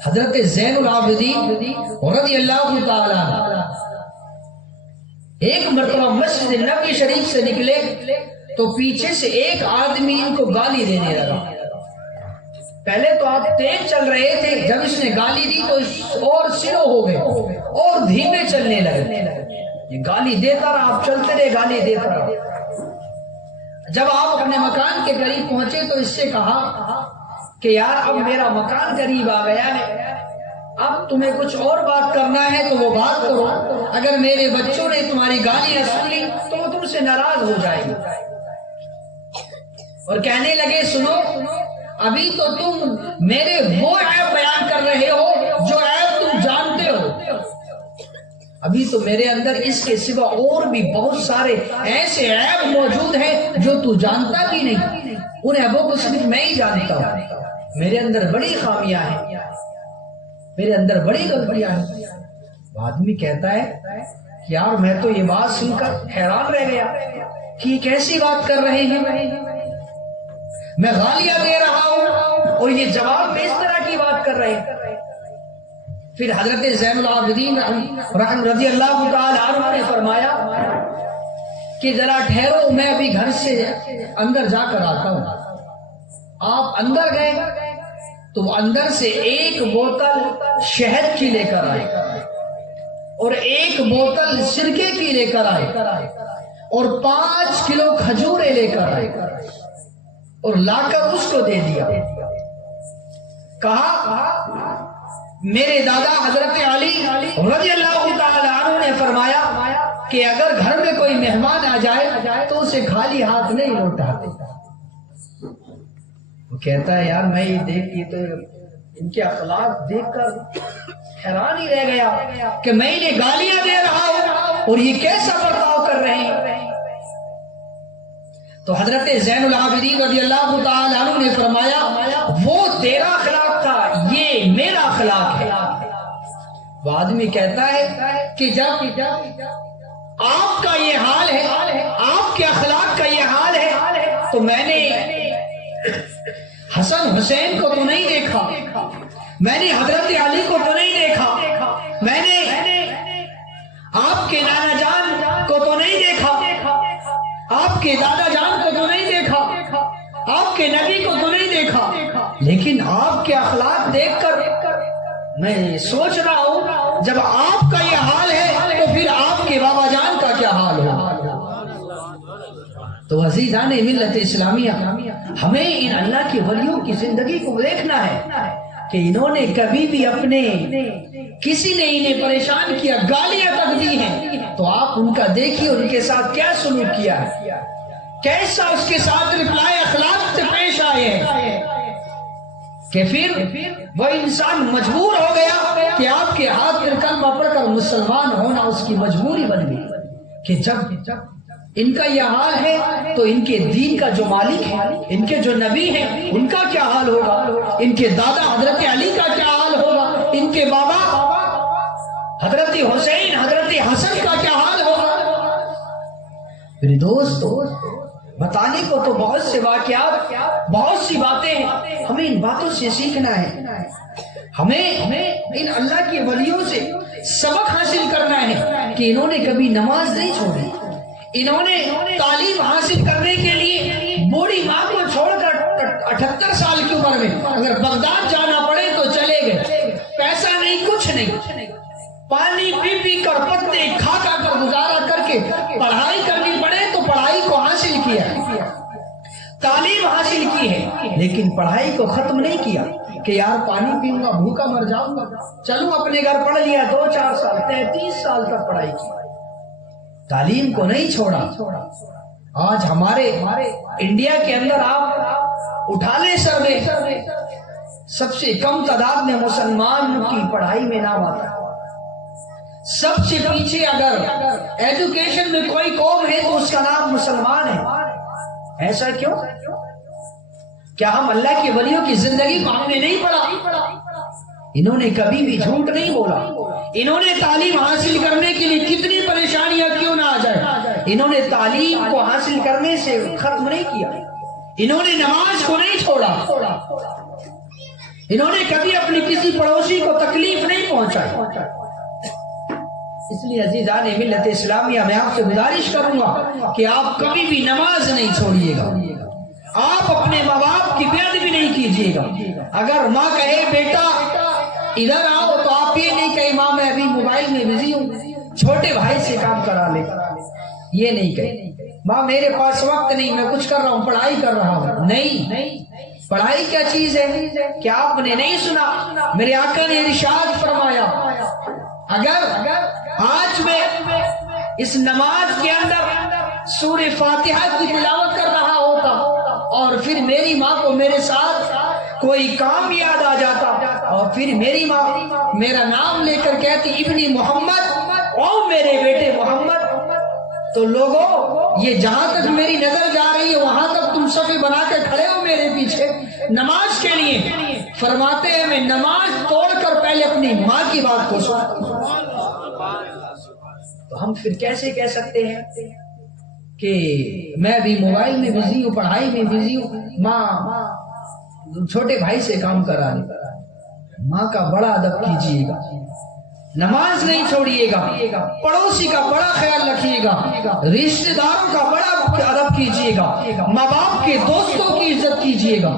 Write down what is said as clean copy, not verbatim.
حضرت زین العابدین رضی اللہ تعالیٰ ایک مرتبہ مسجد نبوی شریف سے نکلے تو پیچھے سے ایک آدمی ان کو گالی دینے لگا. پہلے تو آپ تیز چل رہے تھے، جب اس نے گالی دی تو اور سلو ہو گئے اور دھیمے چلنے لگے. یہ گالی دیتا رہا، آپ چلتے رہے، گالی دیتا رہا. جب آپ اپنے مکان کے قریب پہنچے تو اس سے کہا کہ یار اب میرا مکان قریب آ گیا ہے، اب تمہیں کچھ اور بات کرنا ہے تو وہ بات کرو، اگر میرے بچوں نے تمہاری گالیاں سن لی تو وہ تم سے ناراض ہو جائے گی. اور کہنے لگے سنو، ابھی تو تم میرے وہ عیب بیان کر رہے ہو جو عیب تم جانتے ہو، ابھی تو میرے اندر اس کے سوا اور بھی بہت سارے ایسے عیب موجود ہیں جو تو جانتا بھی نہیں، ان عیبوں کو صرف میں ہی جانتا ہوں. میرے اندر بڑی خامیاں ہیں، میرے اندر بڑی غلطیاں ہیں. آدمی کہتا ہے کہ یار میں تو یہ بات سن کر حیران رہ گیا کہ یہ کیسی بات کر رہے ہیں، میں گالیاں دے رہا ہوں اور یہ جواب میں اس طرح کی بات کر رہے ہیں. پھر حضرت زین العابدین رضی اللہ تعالی عنہ نے فرمایا کہ ذرا ٹھہرو، میں ابھی گھر سے اندر جا کر آتا ہوں. آپ اندر گئے تو اندر سے ایک بوتل شہد کی لے کر آئے اور ایک بوتل سرکے کی لے کر آئے اور 5 کلو کھجورے لے کر آئے اور لا کر اس کو دے دیا. کہا میرے دادا حضرت علی رضی اللہ تعالی عنہ نے فرمایا کہ اگر گھر میں کوئی مہمان آ جائے تو اسے خالی ہاتھ نہیں لوٹاتے. وہ کہتا ہے یار میں یہ دیکھ تو ان کے اخلاق دیکھ کر حیران ہی رہ گیا کہ میں انہیں گالیاں دے رہا ہوں اور یہ کیسا برتاؤ کر رہے ہیں. تو حضرت زین العابدین رضی اللہ تعالی عنہ نے فرمایا وہ تیرا اخلاق تھا، یہ میرا اخلاق ہے. وہ آدمی کہتا ہے کہ جب آپ کا یہ حال ہے، آپ کے اخلاق کا یہ حال ہے تو میں نے حسن حسین کو تو نہیں دیکھا، میں نے حضرت علی کو تو نہیں دیکھا، میں نے آپ کے نانا جان کو تو نہیں دیکھا، آپ کے دادا جان کو تو نہیں دیکھا، آپ کے نبی کو تو نہیں دیکھا، لیکن آپ کے اخلاق دیکھ کر میں سوچ رہا ہوں جب آپ کا یہ حال ہے تو پھر آپ کے بابا جان کا کیا حال ہوگا. تو عزیزان ملت اسلامیہ، ہمیں ان اللہ کے ولیوں کی زندگی کو دیکھنا ہے کہ انہوں نے کبھی بھی اپنے کسی نے انہیں پریشان کیا، گالیاں تک دی ہیں تو آپ ان کا دیکھیے ان کے ساتھ کیا سلوک کیا ہے، کیسا اس کے ساتھ رپلائی اخلاق سے پیش آئے ہیں کہ پھر وہ انسان مجبور ہو گیا کہ آپ کے ہاتھ پر کلمہ پڑھ کر مسلمان ہونا اس کی مجبوری بن گئی کہ جب ان کا یہ حال ہے تو ان کے دین کا جو مالک ہے، ان کے جو نبی ہیں، ان کا کیا حال ہوگا، ان کے دادا حضرت علی کا کیا حال ہوگا، ان کے بابا حضرت حسین حضرت حسن کا کیا حال ہوگا. میرے دوستو، بتانے کو تو بہت سے واقعات، بہت سی باتیں ہیں، ہمیں ان باتوں سے سیکھنا ہے، ہمیں ان اللہ کے ولیوں سے سبق حاصل کرنا ہے کہ انہوں نے کبھی نماز نہیں چھوڑی، انہوں نے تعلیم حاصل کرنے کے لیے بوڑھی ماں کو چھوڑ کر 78 سال کی عمر میں اگر بغداد جانا پڑے تو چلے گئے، پیسہ نہیں کچھ نہیں، پانی پی پی کر پتے کھا کھا کر گزارا کر کے پڑھائی کرنی پڑے تو پڑھائی کو حاصل کیا، تعلیم حاصل کی ہے، لیکن پڑھائی کو ختم نہیں کیا کہ یار پانی پیوں گا بھوکا مر جاؤں گا، چلو اپنے گھر پڑھ لیا 2-4 سال، 33 سال تک پڑھائی کی، تعلیم کو نہیں چھوڑا. آج ہمارے انڈیا کے اندر آپ اٹھا لیں سروے، سب سے کم تعداد میں مسلمان کی پڑھائی میں نام آتا ہے، سب سے پیچھے اگر ایجوکیشن میں کوئی قوم ہے تو اس کا نام مسلمان ہے. ایسا کیوں؟ کیا ہم اللہ کے ولیوں کی زندگی کو ہم نے نہیں پڑھا؟ انہوں نے کبھی بھی جھوٹ نہیں بولا، انہوں نے تعلیم حاصل کرنے کے لیے کتنی پریشانیاں کیوں نہ آ جائے، انہوں نے تعلیم کو حاصل کرنے سے ختم نہیں کیا، انہوں نے نماز کو نہیں چھوڑا، انہوں نے کبھی اپنی کسی پڑوسی پہنچائی. اس لیے عزیزان ملت اسلامیہ میں آپ سے گزارش کروں گا کہ آپ کبھی بھی نماز نہیں چھوڑیے گا. آپ اپنے ماں باپ کی بے ادبی نہیں کیجیے گا. اگر ماں کہے بیٹا ادھر آؤ تو آپ یہ نہیں کہیں ماں میں ابھی موبائل میں بزی ہوں, چھوٹے بھائی سے کام کرا لے. یہ نہیں کہیں ماں میرے پاس وقت نہیں, میں کچھ کر رہا ہوں, پڑھائی کر رہا ہوں. نہیں, پڑھائی کیا چیز ہے؟ کیا آپ نے نہیں سنا میرے آقا نے ارشاد فرمایا اگر آج میں اس نماز کے اندر سورہ فاتحہ کی تلاوت کر رہا ہوتا اور پھر میری ماں کو میرے ساتھ کوئی کام یاد آ جاتا اور پھر میری ماں میرا نام لے کر کہتی ابنی محمد او میرے بیٹے محمد, تو لوگوں یہ جہاں تک میری نظر جا رہی ہے وہاں تک تم صفے بنا کے کھڑے ہو میرے پیچھے نماز کے لیے. فرماتے ہیں میں نماز توڑ کر پہلے اپنی ماں کی بات کو سنتا. تو ہم پھر کیسے کہہ سکتے ہیں کہ میں بھی موبائل میں بزی ہوں, پڑھائی میں بزی ہوں, ماں چھوٹے بھائی سے کام کرا لے. ماں کا بڑا ادب کیجیے گا, نماز نہیں چھوڑیے گا, پڑوسی کا بڑا خیال رکھیے گا, رشتہ داروں کا بڑا ادب کیجیے گا, ماں باپ کے دوستوں کی عزت کیجیے گا.